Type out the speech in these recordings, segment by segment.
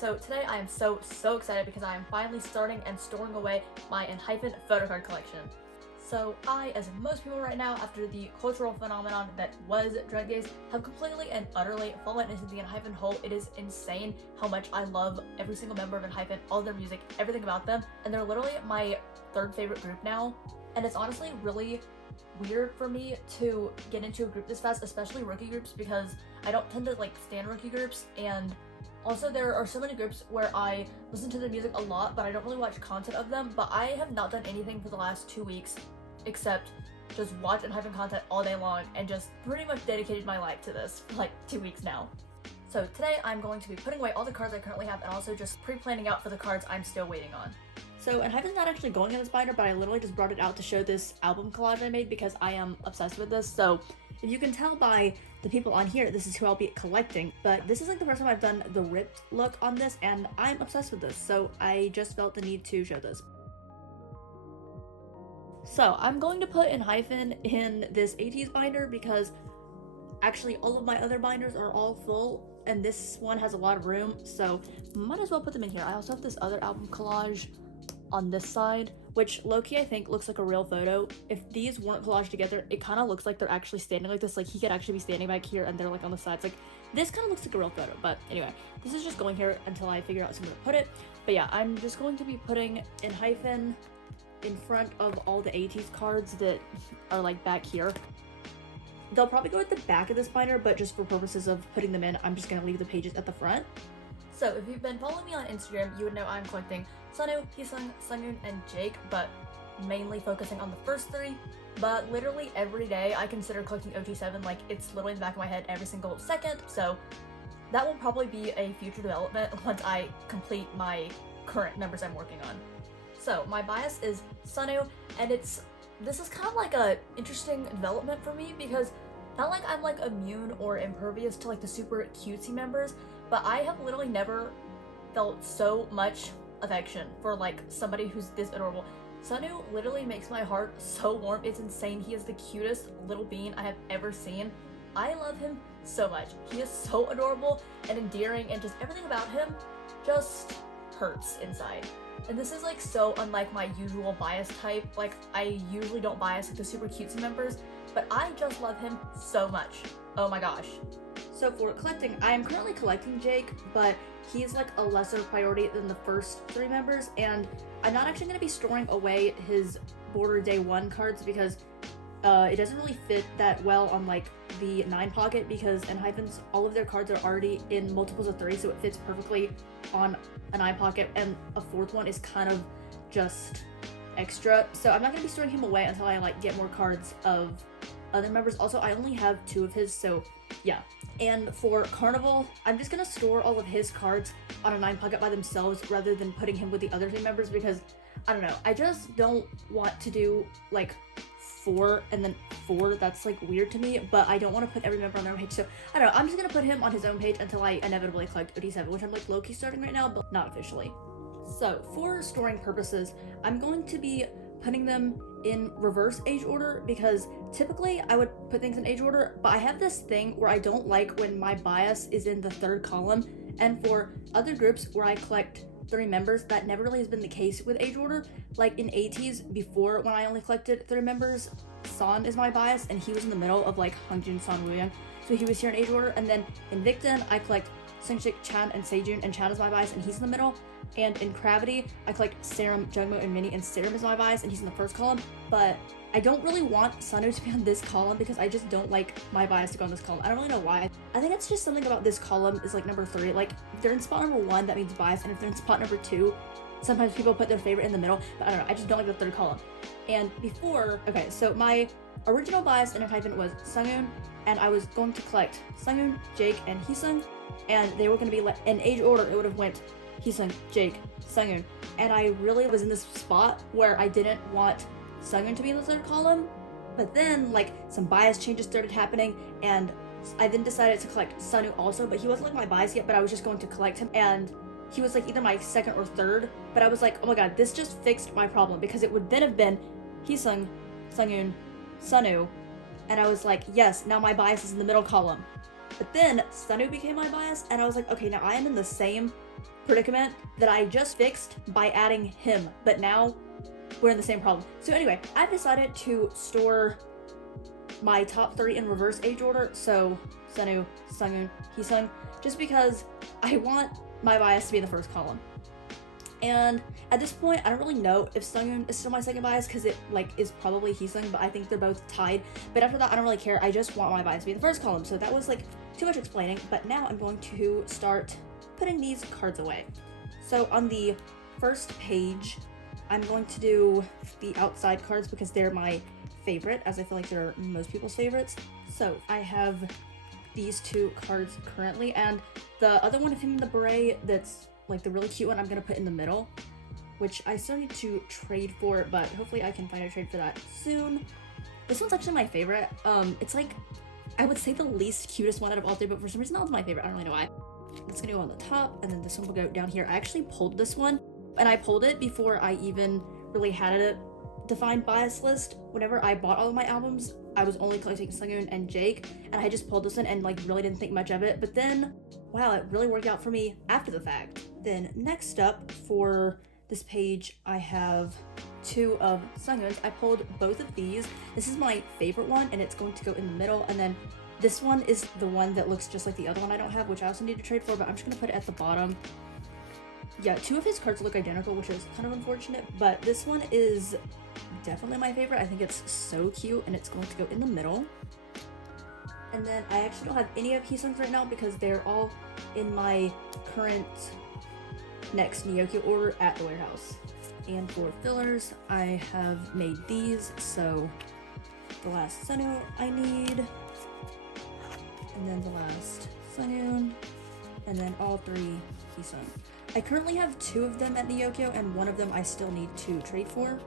So today I am so excited because I am finally starting and storing away my enhypen photo card collection. So I, as most people right now, after the cultural phenomenon that was Dread Gaze, have completely and utterly fallen into the enhypen hole. It is insane how much I love every single member of enhypen, all their music, everything about them, and they're literally my third favorite group now. And it's honestly really weird for me to get into a group this fast, especially rookie groups, because I don't tend to like stand rookie groups, and also there are so many groups where I listen to their music a lot but I don't really watch content of them. But I have not done anything for the last 2 weeks except just watch enhypen content all day long and just pretty much dedicated my life to this for like 2 weeks now. So today I'm going to be putting away all the cards I currently have and also just pre-planning out for the cards I'm still waiting on. So enhypen's not actually going in this binder, but I literally just brought it out to show this album collage I made because I am obsessed with this. So if you can tell by the people on here, this is who I'll be collecting, but this is like the first time I've done the ripped look on this and I'm obsessed with this, so I just felt the need to show this. So I'm going to put enhypen in this 80s binder because actually all of my other binders are all full and this one has a lot of room, so might as well put them in here. I also have this other album collage on this side, which low-key I think looks like a real photo. If these weren't collaged together, it kind of looks like they're actually standing like this. Like he could actually be standing back here and they're like on the sides. Like this kind of looks like a real photo, but anyway, this is just going here until I figure out somewhere to put it. But yeah, I'm just going to be putting enhypen in front of all the 80s cards that are like back here. They'll probably go at the back of this binder, but just for purposes of putting them in, I'm just gonna leave the pages at the front. So if you've been following me on Instagram, you would know I'm collecting Sunwoo, Heesung, Sungun, and Jake, but mainly focusing on the first three. But literally every day I consider collecting OT7, like it's literally in the back of my head every single second, so that will probably be a future development once I complete my current members I'm working on. So my bias is Sunwoo, and this is kind of like a interesting development for me because not like I'm like immune or impervious to like the super cutesy members, but I have literally never felt so much affection for like somebody who's this adorable. Sunwoo literally makes my heart so warm. It's insane. He is the cutest little bean I have ever seen. I love him so much. He is so adorable and endearing, and just everything about him just hurts inside. And this is like so unlike my usual bias type. Like I usually don't bias like the super cutesy members, but I just love him so much. Oh my gosh. So for collecting, I am currently collecting Jake, but he's like a lesser priority than the first three members, and I'm not actually going to be storing away his border day 1 cards because it doesn't really fit that well on like the 9 pocket, because enhypen's all of their cards are already in multiples of 3, so it fits perfectly on a 9 pocket, and a 4th one is kind of just extra. So I'm not going to be storing him away until I like get more cards of other members. Also, I only have 2 of his, so yeah. And for Carnival, I'm just gonna store all of his cards on a 9 pocket by themselves rather than putting him with the other 3 members, because I don't know, I just don't want to do like 4 and then 4. That's like weird to me, but I don't want to put every member on their own page, so I don't know, I'm just gonna put him on his own page until I inevitably collect OT7, which I'm like low-key starting right now, but not officially. So for storing purposes, I'm going to be putting them in reverse age order, because typically I would put things in age order, but I have this thing where I don't like when my bias is in the 3rd column, and for other groups where I collect 3 members, that never really has been the case with age order. Like in 80s, before, when I only collected 3 members, Son is my bias, and he was in the middle of like Hungjin, Son, Wooyoung, so he was here in age order. And then in Victon, I collect Seungshik, Chan, and Sejun, and Chan is my bias, and he's in the middle. And in Gravity, I collect Serum, Jungmoo, and Minnie, and Serum is my bias, and he's in the 1st column. But I don't really want Sunwoo to be on this column because I just don't like my bias to go on this column. I don't really know why. I think it's just something about this column is like number 3. Like if they're in spot number 1, that means bias, and if they're in spot number 2, sometimes people put their favorite in the middle, but I don't know, I just don't like the 3rd column. And before, okay, so my original bias in enhypen was Sungun, and I was going to collect Sungun, Jake, and Heesung, and they were going to be in age order. It would have went Heesung, Jake, Sungun, and I really was in this spot where I didn't want Sungun to be in the 3rd column, but then like some bias changes started happening, and I then decided to collect Sunwoo also, but he wasn't like my bias yet, but I was just going to collect him, and he was like either my 2nd or 3rd, but I was like, oh my god, this just fixed my problem, because it would then have been Heesung, Sungun, Sunwoo, and I was like, yes, now my bias is in the middle column. But then Sunwoo became my bias, and I was like, okay, now I am in the same predicament that I just fixed by adding him, but now we're in the same problem. So anyway, I've decided to store my top 3 in reverse age order, so Sunwoo, Sunghoon, Heesung, just because I want my bias to be in the first column. And at this point, I don't really know if Sunghoon is still my second bias because it is probably Heesung, but I think they're both tied. But after that, I don't really care. I just want my bias to be in the first column. So that was like too much explaining. But now I'm going to start putting these cards away. So on the first page, I'm going to do the outside cards because they're my favorite, as I feel like they're most people's favorites. So I have these 2 cards currently, and the other one of him in the beret that's like the really cute one I'm gonna put in the middle, which I still need to trade for, but hopefully I can find a trade for that soon. This one's actually my favorite. It's like, I would say the least cutest one out of all 3, but for some reason that was my favorite. I don't really know why. It's gonna go on the top, and then this one will go down here. I actually pulled this one, and I pulled it before I even really had a defined bias list. Whenever I bought all of my albums, I was only collecting Sunghoon and Jake, and I just pulled this one and like really didn't think much of it. But then, wow, it really worked out for me after the fact. Then next up for this page, I have 2 of Sunghoon's. I pulled both of these. This is my favorite one, and it's going to go in the middle. And then this one is the one that looks just like the other one I don't have, which I also need to trade for, but I'm just gonna put it at the bottom. Yeah, 2 of his cards look identical, which is kind of unfortunate, but this one is definitely my favorite. I think it's so cute, and it's going to go in the middle. And then I actually don't have any of Heesung's right now because they're all in my current next Nyokyo order at the warehouse. And for fillers, I have made these, so the last Sunwoo I need, and then the last Sunghoon, and then all 3 Heesung. I currently have 2 of them at Nyokyo, and one of them I still need to trade for.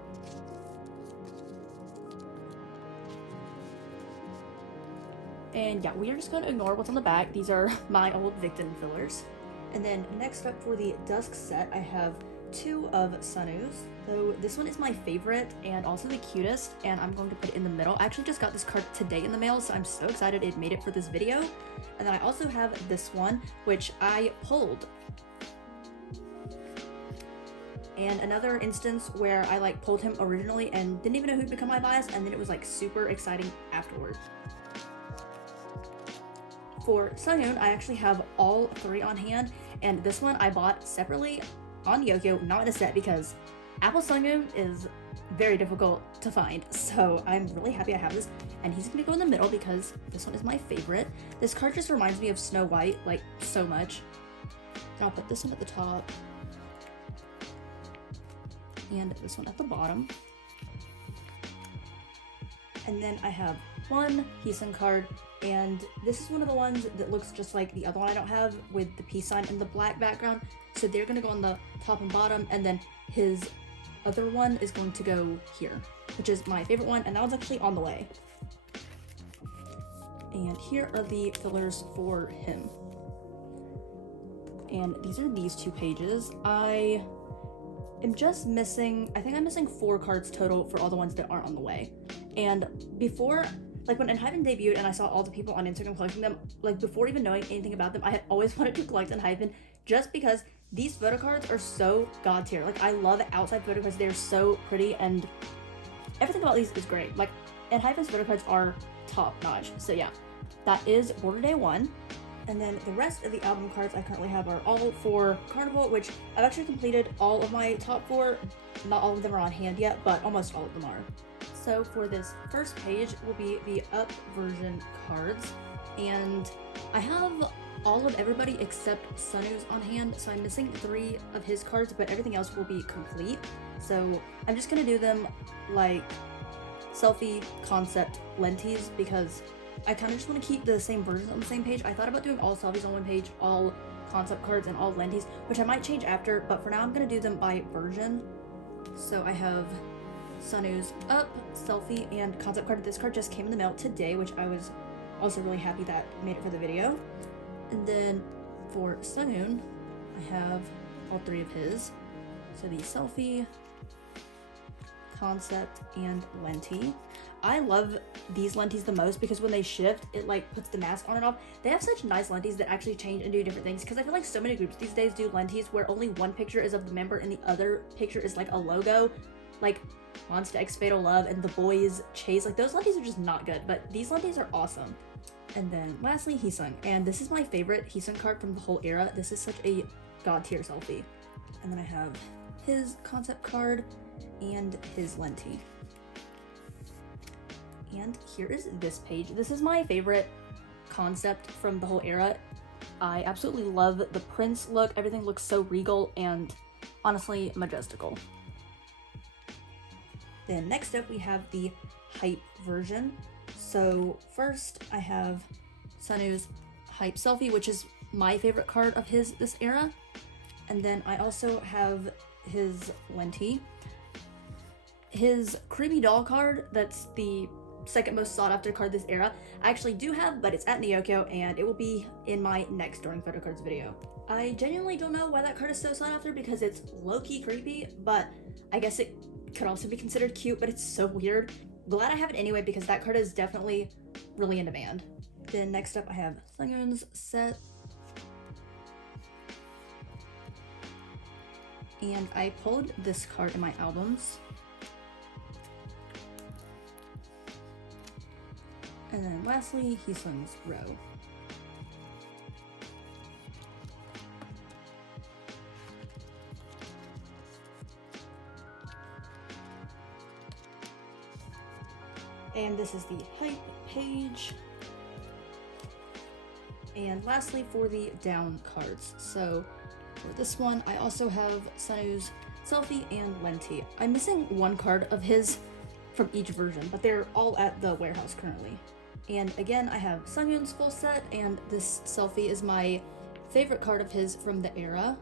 And yeah, we are just going to ignore what's on the back. These are my old Victon fillers. And then next up for the Dusk set, I have 2 of Sunwoo's. So this one is my favorite and also the cutest, and I'm going to put it in the middle. I actually just got this card today in the mail, so I'm so excited it made it for this video. And then I also have this one, which I pulled. And another instance where I pulled him originally and didn't even know who'd become my bias, and then it was super exciting afterwards. For Sunghoon, I actually have all 3 on hand, and this one I bought separately on Nyokyo, not in a set, because Apple Sunghoon is very difficult to find, so I'm really happy I have this. And he's gonna go in the middle because this one is my favorite. This card just reminds me of Snow White, so much. So I'll put this one at the top, and this one at the bottom. And then I have one Heesung card, and this is one of the ones that looks just like the other one I don't have, with the peace sign and the black background. So they're gonna go on the top and bottom, and then his other one is going to go here, which is my favorite one, and that one's actually on the way. And here are the fillers for him. And these are these 2 pages. I am just missing, I think I'm missing 4 cards total for all the ones that aren't on the way. And before, when enhypen debuted and I saw all the people on Instagram collecting them, before even knowing anything about them, I had always wanted to collect enhypen just because these photo cards are so god tier. I love outside photo cards. They're so pretty, and everything about these is great. Enhypen's photo cards are top notch. So yeah, that is order day 1. And then the rest of the album cards I currently have are all for Carnival, which I've actually completed all of my top 4. Not all of them are on hand yet, but almost all of them are. So for this first page will be the up version cards, and I have all of everybody except Sunwoo's on hand, so I'm missing 3 of his cards, but everything else will be complete. So I'm just gonna do them selfie, concept, lenties, because I kind of just want to keep the same versions on the same page. I thought about doing all selfies on one page, all concept cards, and all lenties, which I might change after, but for now I'm gonna do them by version. So I have Sunwoo's up, selfie, and concept card. This card just came in the mail today, which I was also really happy that made it for the video. And then for Sunghoon, I have all 3 of his. So the selfie, concept, and lenti. I love these lentis the most because when they shift, it like puts the mask on and off. They have such nice lentis that actually change and do different things, because I feel like so many groups these days do lentis where only one picture is of the member and the other picture is like a logo, like Monsta X Fatal Love and The Boys Chase. Like those lentis are just not good, but these lentis are awesome. And then lastly, Heesung, and this is my favorite Heesung card from the whole era. This is such a god tier selfie. And then I have his concept card and his lenti. And here is this page. This is my favorite concept from the whole era. I absolutely love the Prince look. Everything looks so regal and honestly majestical. Then next up we have the hype version. So first I have Sunwoo's hype selfie, which is my favorite card of his this era. And then I also have his lenti. His creepy doll card, that's the second most sought after card this era, I actually do have, but it's at Nyokyo and it will be in my next During Photo Cards video. I genuinely don't know why that card is so sought after because it's low-key creepy, but I guess it could also be considered cute, but it's so weird. Glad I have it anyway because that card is definitely really in demand. Then next up I have Sunwoo's set. And I pulled this card in my albums. And then lastly, Heesung's row. And this is the hype page. And lastly, for the down cards. So for this one, I also have Sunwoo's selfie and lenti. I'm missing one card of his from each version, but they're all at the warehouse currently. And again, I have Sunwoo's full set, and this selfie is my favorite card of his from the era.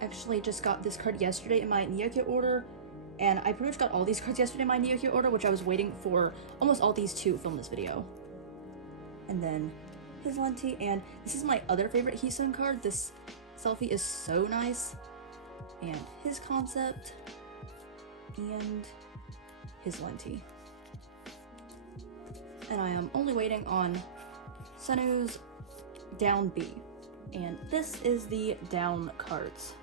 Actually just got this card yesterday in my Nyokyo order, and I pretty much got all these cards yesterday in my Nyokyo order, which I was waiting for almost all these to film this video. And then his lenti, and this is my other favorite Heesung card. This selfie is so nice. And his concept, and his lenti. And I am only waiting on Sunwoo's down B. And this is the down cards.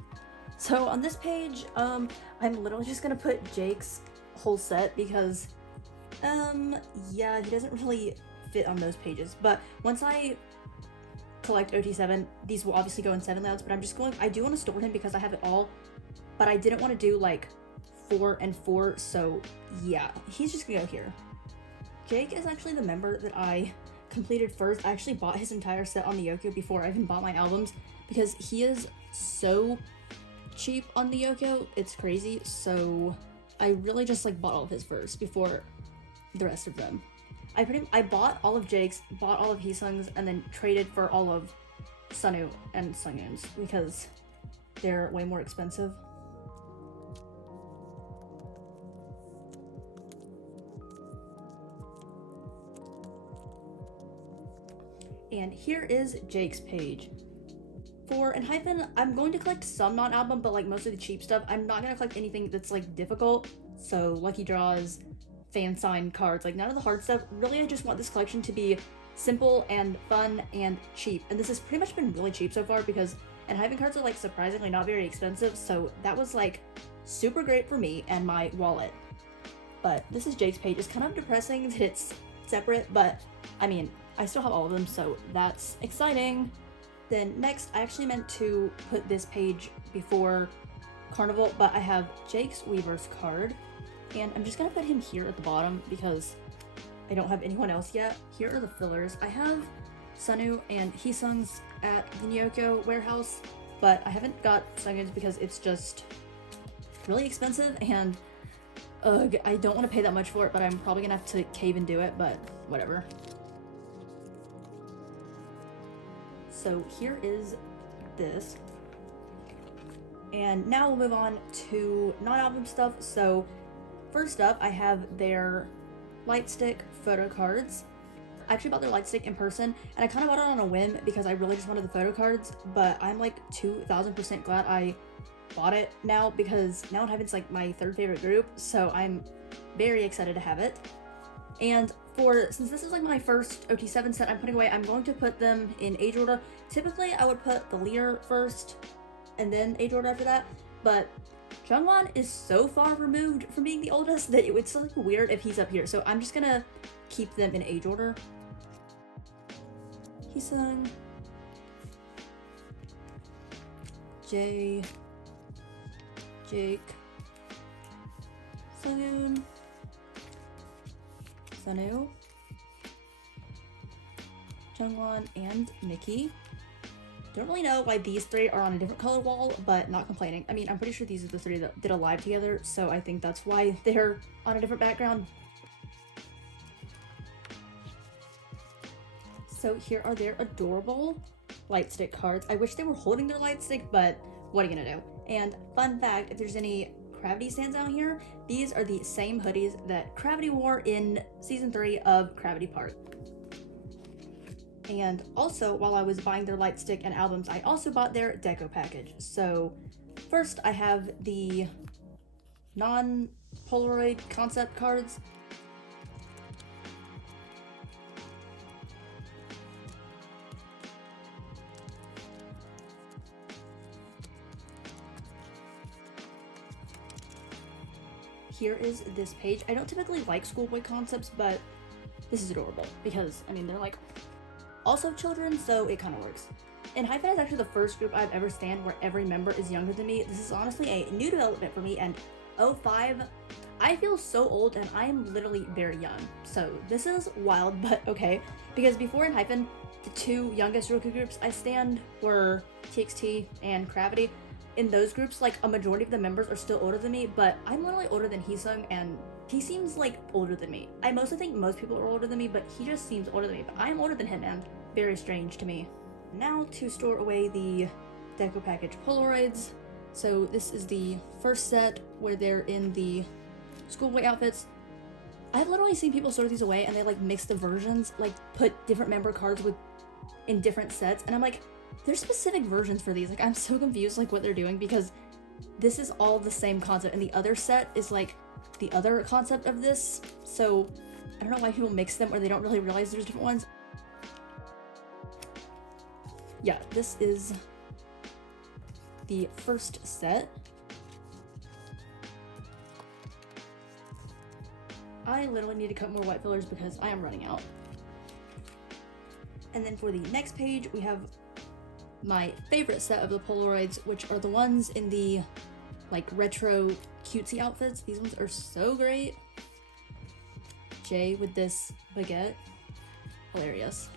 So on this page, I'm literally just gonna put Jake's whole set because, yeah, he doesn't really fit on those pages. But once I collect OT7, these will obviously go in 7 louds, but I do want to store him because I have it all, but I didn't want to do like 4 and 4, so yeah, he's just gonna go here. Jake is actually the member that I completed first. I actually bought his entire set on Nyokyo before I even bought my albums because he is so cheap on Nyokyo, it's crazy. So I really just like bought all of his first before the rest of them. I bought all of Jake's, bought all of Heesung's, and then traded for all of Sunwoo and Sunwoo's because they're way more expensive. And here is Jake's page. For enhypen, I'm going to collect some non-album, but like most of the cheap stuff. I'm not going to collect anything that's like difficult. So lucky draws, fan sign cards, like none of the hard stuff. Really, I just want this collection to be simple and fun and cheap. And this has pretty much been really cheap so far because enhypen cards are like surprisingly not very expensive. So that was like super great for me and my wallet. But this is Jake's page. It's kind of depressing that it's separate, but I mean, I still have all of them, so that's exciting. Then next, I actually meant to put this page before Carnival, but I have Jake's Weaver's card, and I'm just gonna put him here at the bottom because I don't have anyone else yet. Here are the fillers. I have Sunwoo and Heesung's at the Nyokyo warehouse, but I haven't got Sunwoo's because it's just really expensive, and I don't want to pay that much for it, but I'm probably gonna have to cave and do it, but whatever. So here is this. And now we'll move on to non-album stuff. So first up, I have their Lightstick photo cards. I actually bought their Lightstick in person, and I kind of bought it on a whim because I really just wanted the photo cards, but I'm like 2000% glad I bought it now because now enhypen's like my third favorite group, so I'm very excited to have it. And since this is like my first OT7 set I'm putting away, I'm going to put them in age order. Typically I would put the leader first and then age order after that, but Jungwon is so far removed from being the oldest that it would still look weird if he's up here, so I'm just gonna keep them in age order. Heesung, Jae, Jake, Sunghoon, Sunwoo, Jungwon, and Nikki. Don't really know why these three are on a different color wall, but not complaining. I mean, I'm pretty sure these are the three that did a live together, so I think that's why they're on a different background. So here are their adorable light stick cards. I wish they were holding their light stick, but what are you gonna do? And fun fact, if there's any Gravity stands out here, these are the same hoodies that Gravity wore in season 3 of Gravity Park. And also, while I was buying their light stick and albums, I also bought their deco package. So first I have the non-Polaroid concept cards. Here is this page. I don't typically like schoolboy concepts, but this is adorable because, I mean, they're like also children, so it kind of works. Enhypen is actually the first group I've ever stan where every member is younger than me. This is honestly a new development for me, and 05, I feel so old and I am literally very young. So this is wild, but okay. Because before Enhypen, the two youngest Roku groups I stan were TXT and Gravity. In those groups, like, a majority of the members are still older than me, but I'm literally older than Heesung, and he seems like older than me. I mostly think most people are older than me, but he just seems older than me, but I am older than him, and very strange to me. Now to store away the deco package Polaroids. So this is the first set where they're in the schoolboy outfits. I've literally seen people store these away and they like mix the versions, like put different member cards in different sets, and I'm like, there's specific versions for these. Like, I'm so confused like what they're doing because this is all the same concept and the other set is like the other concept of this. So I don't know why people mix them or they don't really realize there's different ones. Yeah, this is the first set. I literally need to cut more white fillers because I am running out. And then for the next page, we have my favorite set of the Polaroids, which are the ones in the like retro cutesy outfits. These ones are so great. Jae with this baguette, hilarious.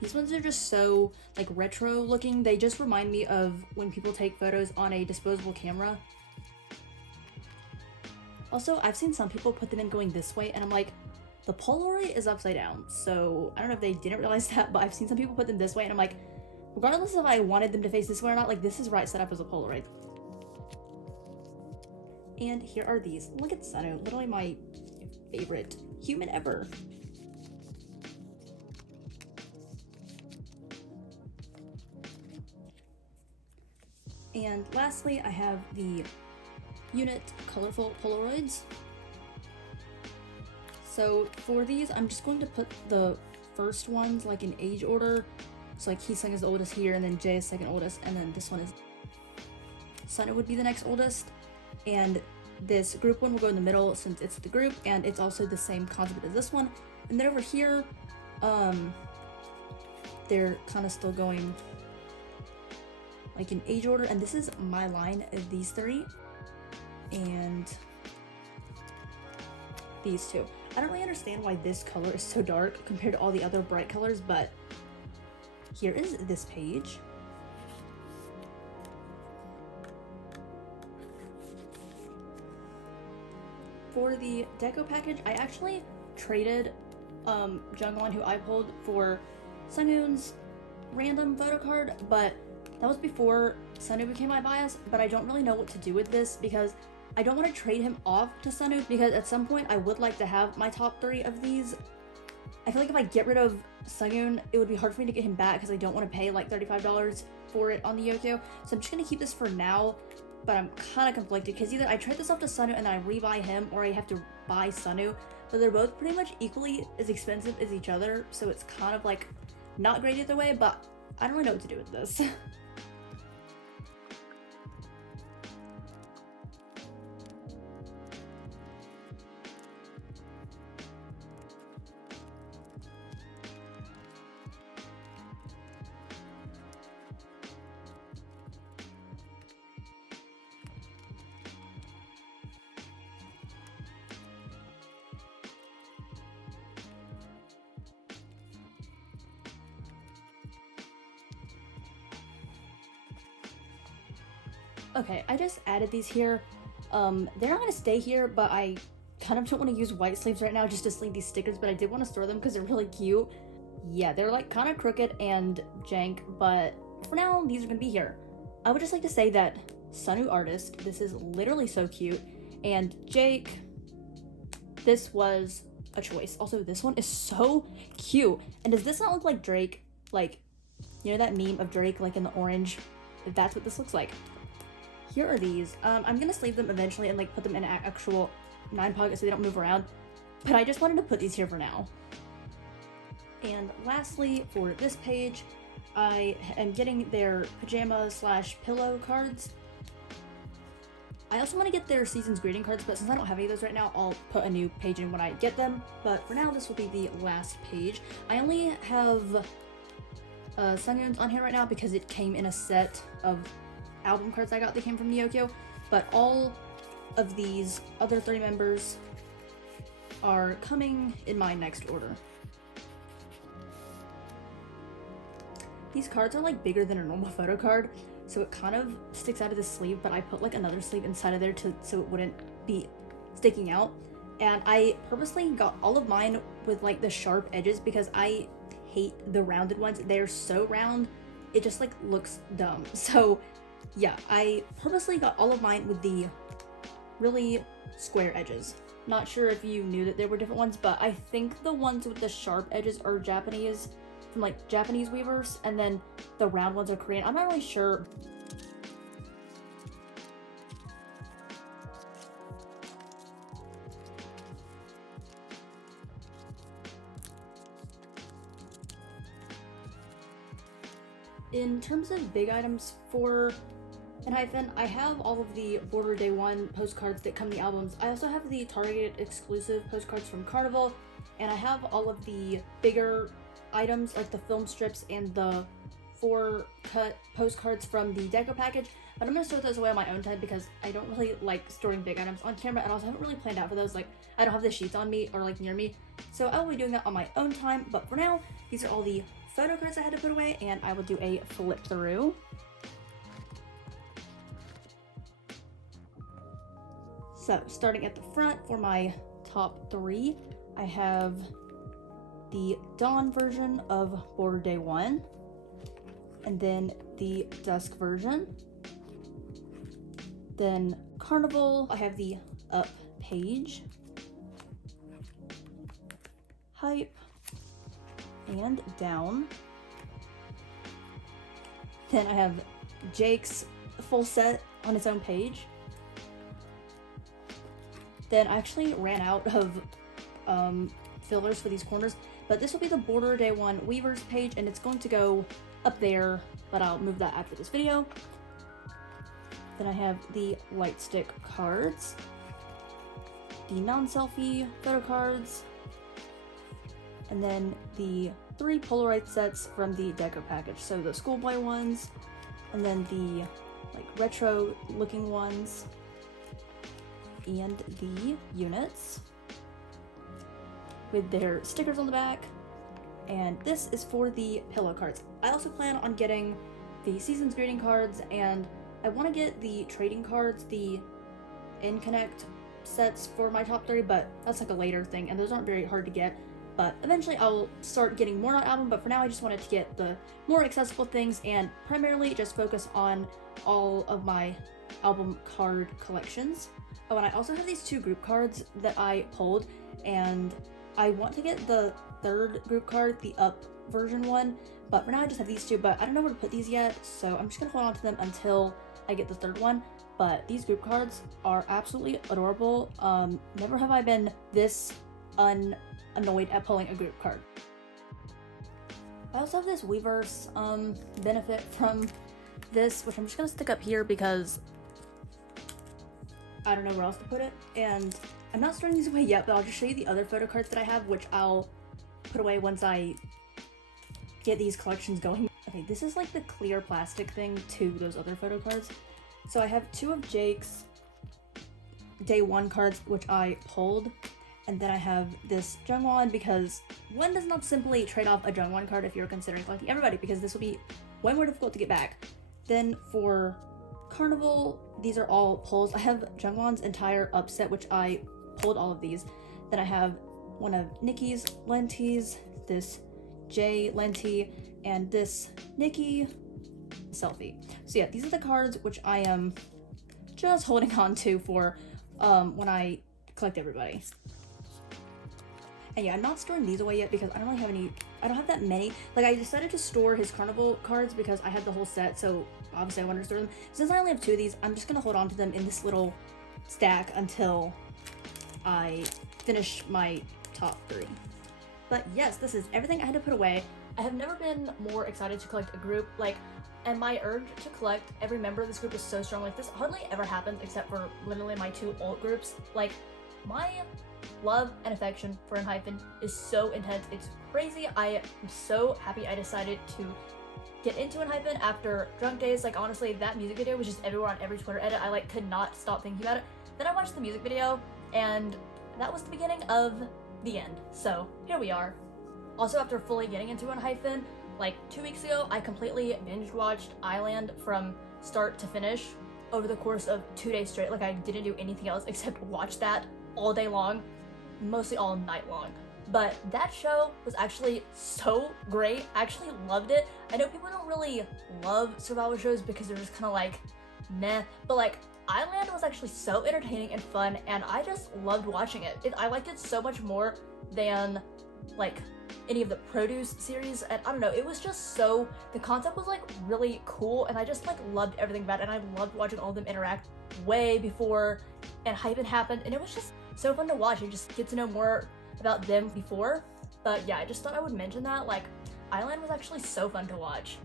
These ones are just so like retro looking. They just remind me of when people take photos on a disposable camera. Also, I've seen some people put them in going this way and I'm like, the Polaroid is upside down, so I don't know if they didn't realize that, but I've seen some people put them this way and I'm like, regardless if I wanted them to face this way or not, like, this is right set up as a Polaroid. And here are these. Look at Sunwoo, literally my favorite human ever. And lastly, I have the unit colorful Polaroids. So for these, I'm just going to put the first ones like in age order. So like Heesung is the oldest here, and then Jae is second oldest, and then this one is Sunwoo would be the next oldest. And this group one will go in the middle since it's the group, and it's also the same concept as this one. And then over here, they're kind of still going like in age order, and this is my line of these three and these two. I don't really understand why this color is so dark compared to all the other bright colors, but here is this page. For the deco package, I actually traded Jungwon, who I pulled, for Sunghoon's random photo card, but that was before Sunwoo became my bias. But I don't really know what to do with this because I don't want to trade him off to Sunwoo, because at some point I would like to have my top 3 of these. I feel like if I get rid of Sunghoon, it would be hard for me to get him back because I don't want to pay like $35 for it on the Yokio, so I'm just gonna keep this for now. But I'm kind of conflicted because either I trade this off to Sunu and then I rebuy him, or I have to buy Sunu. But they're both pretty much equally as expensive as each other, so it's kind of like not great either way. But I don't really know what to do with this. Okay, I just added these here. They're not gonna stay here, but I kind of don't want to use white sleeves right now just to sleeve these stickers, but I did want to store them because they're really cute. Yeah, they're like kind of crooked and jank, but for now, these are gonna be here. I would just like to say that Sunu Artist, this is literally so cute, and Jake, this was a choice. Also, this one is so cute. And does this not look like Drake? Like, you know that meme of Drake like in the orange? That's what this looks like. Here are these. I'm gonna sleeve them eventually and like put them in actual 9 pockets so they don't move around, but I just wanted to put these here for now. And lastly, for this page, I am getting their pajama / pillow cards. I also want to get their season's greeting cards, but since I don't have any of those right now, I'll put a new page in when I get them. But for now, this will be the last page. I only have Sungyoon's on here right now because it came in a set of album cards I got that came from Yokio, but all of these other 3 members are coming in my next order. These cards are like bigger than a normal photo card, so it kind of sticks out of the sleeve, but I put like another sleeve inside of there so it wouldn't be sticking out. And I purposely got all of mine with like the sharp edges because I hate the rounded ones. They're so round, it just like looks dumb. So yeah, I purposely got all of mine with the really square edges. Not sure if you knew that there were different ones, but I think the ones with the sharp edges are Japanese, from like Japanese weavers, and then the round ones are Korean. I'm not really sure. In terms of big items for ENHYPEN, I have all of the Border Day 1 postcards that come in the albums. I also have the Target exclusive postcards from Carnival, and I have all of the bigger items like the film strips and the 4-cut postcards from the deco package, but I'm going to store those away on my own time because I don't really like storing big items on camera, and also haven't really planned out for those. Like, I don't have the sheets on me or like near me, so I will be doing that on my own time. But for now, these are all the photo cards I had to put away, and I will do a flip through. So, starting at the front for my top 3, I have the Dawn version of Border Day 1, and then the Dusk version. Then Carnival, I have the Up page, Hype, and Down. Then I have Jake's full set on its own page. Then I actually ran out of fillers for these corners, but this will be the Border Day 1 Weavers page, and it's going to go up there, but I'll move that after this video. Then I have the Light Stick cards, the non-selfie photo cards, and then the 3 Polaroid sets from the deco package. So the schoolboy ones, and then the like retro looking ones, and the units with their stickers on the back. And this is for the pillow cards. I also plan on getting the season's greeting cards, and I want to get the trading cards, the ENGENE sets for my top 3, but that's like a later thing, and those aren't very hard to get. But eventually I'll start getting more on album, but for now I just wanted to get the more accessible things and primarily just focus on all of my album card collections. Oh, and I also have these 2 group cards that I pulled, and I want to get the 3rd group card, the Up version one, but for now I just have these two, but I don't know where to put these yet, so I'm just gonna hold on to them until I get the third one. But these group cards are absolutely adorable. Never have I been this annoyed at pulling a group card. I also have this Weverse benefit from this, which I'm just gonna stick up here because I don't know where else to put it, and I'm not throwing these away yet, but I'll just show you the other photo cards that I have, which I'll put away once I get these collections going. Okay, this is like the clear plastic thing to those other photo cards. So I have two of Jake's day one cards, which I pulled, and then I have this Jungwon because one does not simply trade off a Jungwon card if you're considering collecting everybody, because this will be way more difficult to get back. Then for Carnival, these are all pulls. I have Jungwon's entire upset, which I pulled all of these. Then I have one of Nikki's Lenties, this Jay Lenti, and this Nikki Selfie. So yeah, these are the cards which I am just holding on to for when I collect everybody. And yeah, I'm not storing these away yet because I don't really have any, I don't have that many. Like, I decided to store his Carnival cards because I had the whole set, so obviously I wanted to store them. Since I only have two of these, I'm just gonna hold on to them in this little stack until I finish my top three. But yes, this is everything I had to put away. I have never been more excited to collect a group, like, and my urge to collect every member of this group is so strong. Like, this hardly ever happens except for literally my two alt groups. Like, my love and affection for ENGENE is so intense, it's crazy. I am so happy I decided to get into ENGENE after Drunk Days. Like, honestly, that music video was just everywhere on every Twitter edit. I like could not stop thinking about it. Then I watched the music video, and that was the beginning of the end. So here we are. Also, after fully getting into ENGENE, like 2 weeks ago, I completely binge watched Island from start to finish over the course of 2 days straight. Like, I didn't do anything else except watch that all day long, mostly all night long. But that show was actually so great. I actually loved it. I know people don't really love survival shows because they're just kind of like meh, but like Island was actually so entertaining and fun, and I just loved watching it. I liked it so much more than like any of the Produce series, and I don't know, it was just so, the concept was like really cool, and I just like loved everything about it, and I loved watching all of them interact way before ENGENE happened, and it was just so fun to watch and just get to know more about them before. But yeah, I just thought I would mention that, like, Island was actually so fun to watch.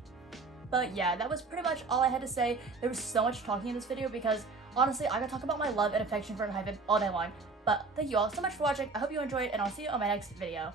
But yeah, that was pretty much all I had to say. There was so much talking in this video because honestly, I could talk about my love and affection for ENGENE all day long. But thank you all so much for watching. I hope you enjoyed, and I'll see you on my next video.